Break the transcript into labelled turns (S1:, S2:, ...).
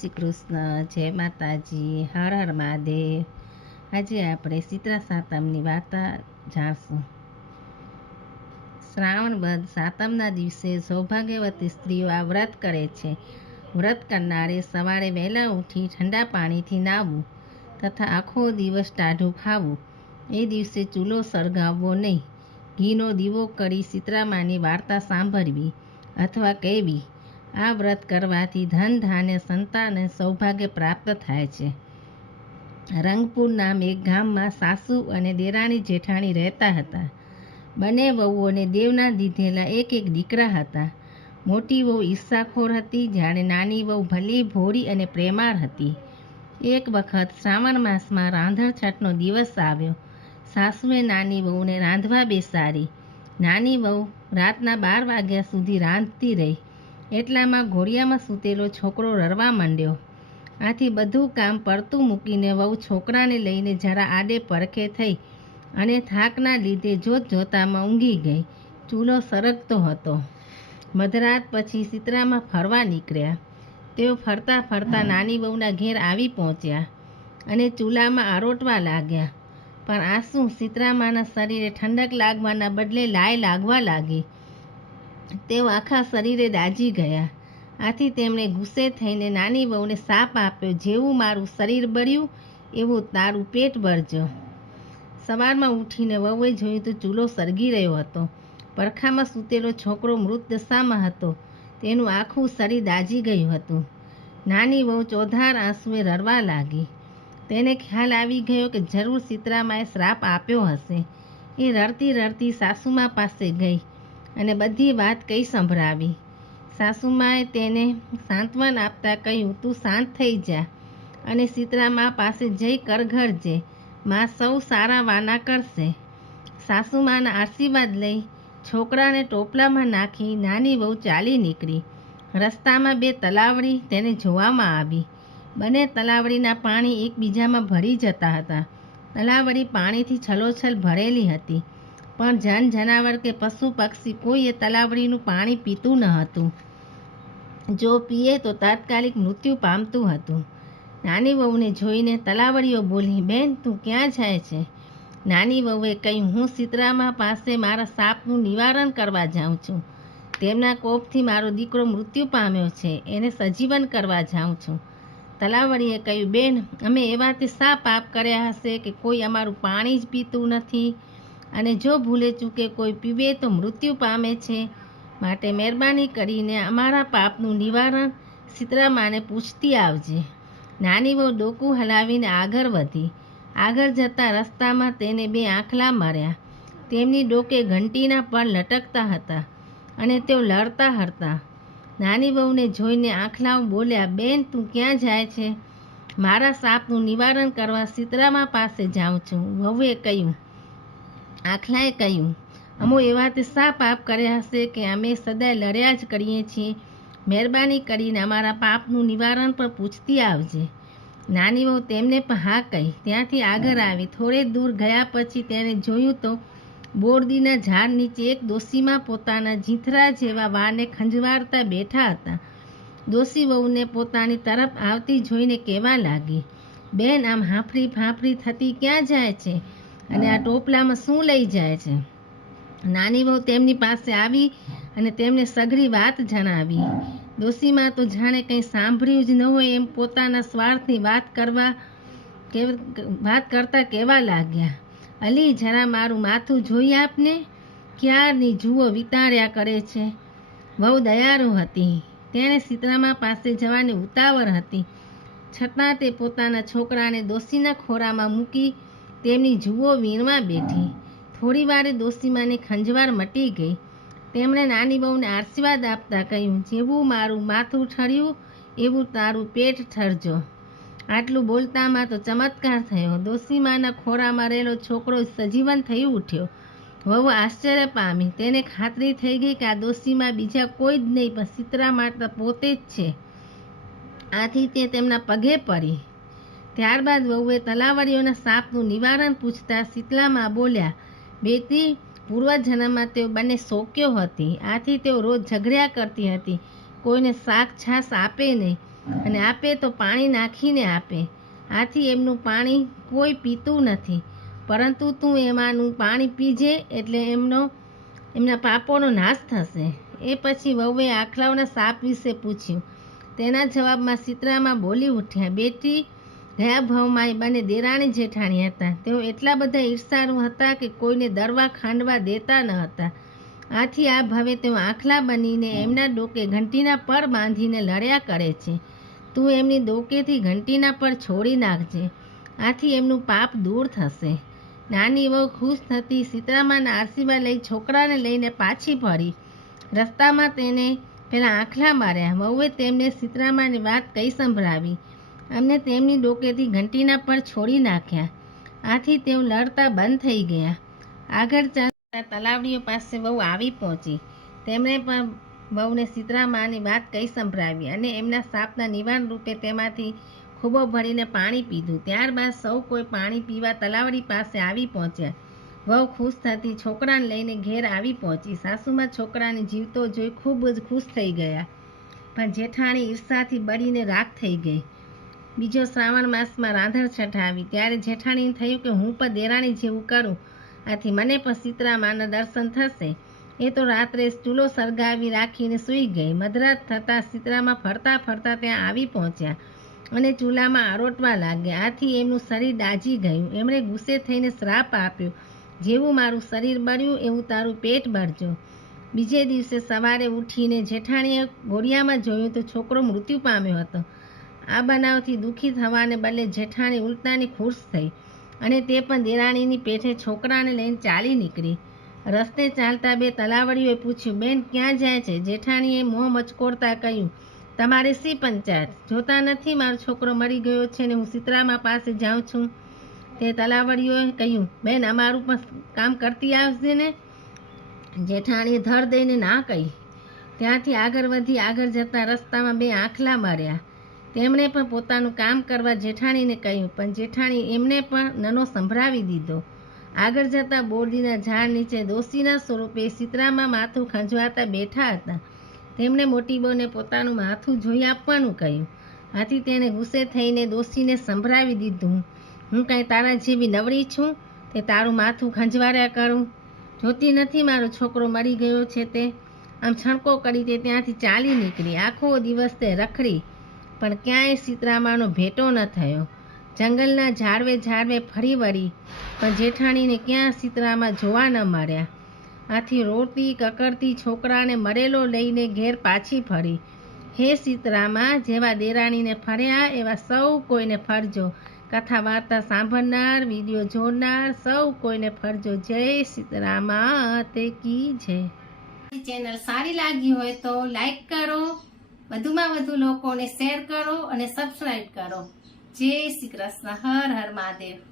S1: શ્રી કૃષ્ણ જય માતાજી, હર હર મહાદેવ. આજે આપણે શીતળા સાતમની વાર્તા જાણશું. શ્રાવણ બધ સાતમના દિવસે સૌભાગ્યવતી સ્ત્રીઓ આ વ્રત કરે છે. વ્રત કરનારે સવારે વહેલા ઉઠી ઠંડા પાણીથી નાહવું તથા આખો દિવસ ટાઢું ખાવું. એ દિવસે ચૂલો સળગાવવો નહીં. ઘીનો દીવો કરી શીતળામાની વાર્તા સાંભળવી અથવા કહેવી. આ વ્રત કરવાથી ધન ધાન્ય સંતાન સૌભાગ્ય પ્રાપ્ત થાય છે. રંગપુર નામ એક ગામમાં સાસુ અને દેરાણી જેઠાણી રહેતા હતા. બંને વહુઓને દેવના દીધેલા એક એક દીકરા હતા. મોટી વહુ ઈર્ષાખોર હતી જ્યારે નાની વહુ ભલી ભોળી અને પ્રેમાળ હતી. એક વખત શ્રાવણ માસમાં રાંધણ છઠનો દિવસ આવ્યો. સાસુએ નાની વહુને રાંધવા બેસાડી. નાની વહુ રાતના બાર વાગ્યા સુધી રાંધતી રહી. એટલામાં ઘોડિયામાં સૂતેલો છોકરો રડવા માંડ્યો. આથી બધું કામ પડતું મૂકીને વહુ છોકરાને લઈને જરા આડે પરખે થઈ અને થાકના લીધે જોત જોતામાં ઊંઘી ગઈ. ચૂલો સરગતો હતો. મધરાત પછી સિતરામાં ફરવા નીકળ્યા. તેઓ ફરતા ફરતા નાની વહુના ઘેર આવી પહોંચ્યા અને ચૂલામાં આરોટવા લાગ્યા. પણ આંસુ સિતરામાના શરીરે ઠંડક લાગવાના બદલે લાય લાગવા લાગી. તેઓ આખા શરીરે દાજી ગયા. આથી તેમણે ગુસ્સે થઈને નાની વહુને સાપ આપ્યો, જેવું મારું શરીર બળ્યું, એવું તારું પેટ બળજો. સવારમાં ઉઠીને વહુએ જોયું તો ચૂલો સળગી રહ્યો હતો. પડખામાં સૂતેલો છોકરો મૃત દશામાં હતો. તેનું આખું શરીર દાજી ગયું હતું. નાની વહુ ચોધાર આંસુએ રડવા લાગી. તેને ખ્યાલ આવી ગયો કે જરૂર સીતરામાએ શ્રાપ આપ્યો હશે. એ રડતી રડતી સાસુમા પાસે ગઈ. અને બધી વાત કહી સંભળાવી. સાસુમાએ તેને સાંત્વન આપતા કહ્યું, તું શાંત થઈ જા અને સીતરામા પાસે જઈ કરઘરજે માં સૌ સારા વાના કરશે. સાસુમાના આશીર્વાદ લઈ છોકરાને ટોપલામાં નાખી નાની વહુ ચાલી નીકળી. રસ્તામાં બે તલાવડી તેને જોવામાં આવી. બંને તલાવડીના પાણી એકબીજામાં ભરી જતા હતા. તલાવડી પાણીથી છલોછલ ભરેલી હતી. પણ જન જનાવર કે પશુ પક્ષી કોઈએ તલાવડીનું પાણી પીતું ન હતું. જો પીએ તો તાત્કાલિક મૃત્યુ પામતું હતું. નાની વહુને જોઈને તલાવડીઓ બોલી, બેન, તું ક્યાં જાય છે? નાની વહુએ કહ્યું, હું સીતરામા પાસે મારા સાપનું નિવારણ કરવા જાઉં છું. તેમના કોપથી મારો દીકરો મૃત્યુ પામ્યો છે. એને સજીવન કરવા જાઉં છું. તલાવડીએ કહ્યું, બેન, અમે એવાથી શા પાપ કર્યા હશે કે કોઈ અમારું પાણી જ પીતું નથી. અને જો ભૂલે ચૂકે કોઈ પીવે તો મૃત્યુ પામે છે. માટે મહેરબાની કરીને અમારા પાપનું નિવારણ સીતરામાને પૂછતી આવજે. નાની વહુ ડોકું હલાવીને આગળ વધી. આગળ જતા રસ્તામાં તેને બે આંખલા માર્યા. તેમની ડોકે ઘંટીના પણ લટકતા હતા અને તેઓ લડતા હરતા. નાની વહુને જોઈને આંખલાઓ બોલ્યા, બેન, તું ક્યાં જાય છે? મારા સાપનું નિવારણ કરવા સીતરામા પાસે જાઉં છું. વહુએ કહ્યું આખલાએ કહ્યું, અમો એવા તે શા પાપ કર્યા હશે કે અમે સદાય લડ્યા જ કરીએ છીએ. મહેરબાની કરીને અમારા પાપનું નિવારણ પણ પૂછતી આવજે. નાની વહુ તેમને પણ હા કહી, ત્યાંથી આગળ આવી. થોડે દૂર ગયા પછી તેણે જોયું તો, બોરડીના ઝાડ નીચે એક દોશીમાં પોતાના જીથરા જેવા વાળને ખંજવાળતા બેઠા હતા. દોશી વહુને પોતાની તરફ આવતી જોઈને કહેવા લાગી, બેન, આમ હાંફરી ફાંફરી થતી ક્યાં જાય છે? અને આ ટોપલામાં શું લઈ જાય છે? નાની વહુ તેમની પાસે આવી અને તેમને સઘળી વાત જણાવી. ડોશીમાં તો જાણે કંઈ સાંભળ્યું જ ન હોય એમ પોતાના સ્વાર્થની વાત કરવા કે વાત કરતા કેવા લાગ્યા. અલી જરા મારું માથું જોઈ આપને? ક્યારની જુઓ વિતાડ્યા કરે છે? બહુ દયાળુ હતી. તેણે સીતરામા પાસે જવાની ઉતાવળ હતી. છતાં તે પોતાના છોકરાને દોશીના ખોરામાં મૂકી તેમની જુઓ વીણવા બેઠી. થોડી વારે દોશીમાની ખંજવાળ મટી ગઈ. તેમણે નાની બહુને આશીર્વાદ આપતા કહ્યું, જેવું મારું માથું ઠર્યું, એવું તારું પેટ ઠરજો. આટલું બોલતામાં તો ચમત્કાર થયો. દોશીમાના ખોરામાં રહેલો છોકરો સજીવન થઈ ઉઠ્યો. વહુ આશ્ચર્ય પામી. તેને ખાતરી થઈ ગઈ કે આ દોશીમાં બીજા કોઈ જ નહીં, પણ સીતરા માતા પોતે જ છે. આથી તે તેમના પગે પડી. ત્યારબાદ વહુએ તલાવડીઓના સાપનું નિવારણ પૂછતા શીતલામાં બોલ્યા, બેટી, પૂર્વજન્મમાં તેઓ બંને શોક્યો હતી. આથી તેઓ રોજ ઝઘડ્યા કરતી હતી. કોઈને શાક છાશ આપે નહીં અને આપે તો પાણી નાખીને આપે. આથી એમનું પાણી કોઈ પીતું નથી. પરંતુ તું એમાંનું પાણી પીજે એટલે એમનો, એમના પાપોનો નાશ થશે. એ પછી વહુએ આખલાઓના સાપ વિશે પૂછ્યું. તેના જવાબમાં સિતરામાં બોલી ઉઠ્યા, બેટી ગયા ભાવમાં બંને દેરાણી જેઠાણી હતા. તેઓ એટલા બધા ઈર્ષાળુ હતા કે કોઈને દરવા ખાંડવા દેતા ન હતા. આથી આ ભાવે તેઓ આખલા બનીને એમના ડોકે ઘંટીના પર બાંધીને લડ્યા કરે છે. તું એમની ડોકેથી ઘંટીના પર છોડી નાખજે. આથી એમનું પાપ દૂર થશે. નાની વહુ ખુશ થતી સીતરામાના આશીર્વાદ લઈ છોકરાને લઈને પાછી ફરી. રસ્તામાં તેને પેલા આંખલા માર્યા. વહુએ તેમને સીતરામાની વાત કઈ સંભળાવી? અમને તેમની ડોકેથી ઘંટીના પર છોડી નાખ્યા. આથી તેઓ લડતા બંધ થઈ ગયા. આગળ ચાલતા તલાવડીઓ પાસે વહુ આવી પહોંચી. તેમણે પણ વહુને સીતરામાની વાત કહી સંભળાવી અને એમના સાપના નિવારણ રૂપે તેમાંથી ખૂબો ભરીને પાણી પીધું. ત્યારબાદ સૌ કોઈ પાણી પીવા તલાવડી પાસે આવી પહોંચ્યા. વહુ ખુશ થતી છોકરાને લઈને ઘેર આવી પહોંચી. સાસુમાં છોકરાને જીવતો જોઈ ખૂબ જ ખુશ થઈ ગયા. પણ જેઠાણી ઈર્ષાથી બળીને રાખ થઈ ગઈ. બીજો શ્રાવણ માસમાં રાંધણ છઠ આવી. ત્યારે જેઠાણીને થયું કે હું પણ દેરાણી જેવું કરું. આથી મને પણ સીતરામાના દર્શન થશે. એ તો રાત્રે ચૂલો સળગાવી રાખીને સૂઈ ગઈ. મધરાત થતાં સીતરામાં ફરતા ફરતા ત્યાં આવી પહોંચ્યા અને ચૂલામાં આરોટવા લાગ્યા. આથી એમનું શરીર દાજી ગયું. એમણે ગુસ્સે થઈને શ્રાપ આપ્યો, જેવું મારું શરીર બળ્યું એવું તારું પેટ બળજો બીજે દિવસે સવારે ઉઠીને જેઠાણીએ ગોળિયામાં જોયું તો છોકરો મૃત્યુ પામ્યો હતો. આ બનાવથી દુઃખી થવાને બદલે જેઠાણી ઉલટાની ખુશ થઈ અને તે પણ દેરાણીની પેઠે છોકરાને લઈને ચાલી નીકળી. રસ્તે ચાલતા બે તલાવડીઓએ પૂછ્યું, બેન, ક્યાં જાય છે? જેઠાણીએ મોં મચકોડતા કહ્યું, તમારે સી પંચાયત? જોતા નથી મારો છોકરો મરી ગયો છે ને હું સીતરામા પાસે જાઉં છું. તે તલાવડીઓએ કહ્યું, બેન, અમારું પણ કામ કરતી આવશે ને. જેઠાણીએ ધર દઈને ના કહી. ત્યાંથી આગળ વધી આગળ જતા રસ્તામાં બે આંખલા માર્યા. તેમણે પણ પોતાનું કામ કરવા જેઠાણીને કહ્યું, પણ જેઠાણી એમને પણ નનો સંભળાવી દીધો. આગળ જતા બોરડીના ઝાડ નીચે દોશીના સ્વરૂપે સીતરામાં માથું ખંજવાતા બેઠા હતા. તેમણે મોટી બહુને પોતાનું માથું જોઈ આપવાનું કહ્યું. આથી તેણે ગુસ્સે થઈને દોશીને સંભળાવી દીધું. હું કાંઈ તારા જેવી નવરી છું? તે તારું માથું ખંજવાર્યા કરું? જોતી નથી મારો છોકરો મરી ગયો છે તે? આમ છણકો કરી તે ત્યાંથી ચાલી નીકળી. આખો દિવસ તે રખડી પણ ક્યાંય સીતરામાનો ભેટો ન થયો. જંગલના ઝાડવે ઝાડવે ફરી વળી, પણ જેઠાણીને ક્યાં સીતરામાં જોવા ન મળ્યા. આથી રોતી કકડતી છોકરાને મરેલો લઈને ઘેર પાછી ફરી. હે સીતરામા, જેવા દેરાણીને ફર્યા એવા સૌ કોઈને ફરજો. કથા વાર્તા સાંભળનાર, વીડિયો જોનાર સૌ કોઈને ફરજો. જય સીતરામા, તે કી છે? ચેનલ સારી લાગી હોય તો લાઈક કરો વધુમાં વધુ લોકોને શેર કરો અને સબસ્ક્રાઈબ કરો. જય શ્રી કૃષ્ણ. હર હર મહાદેવ.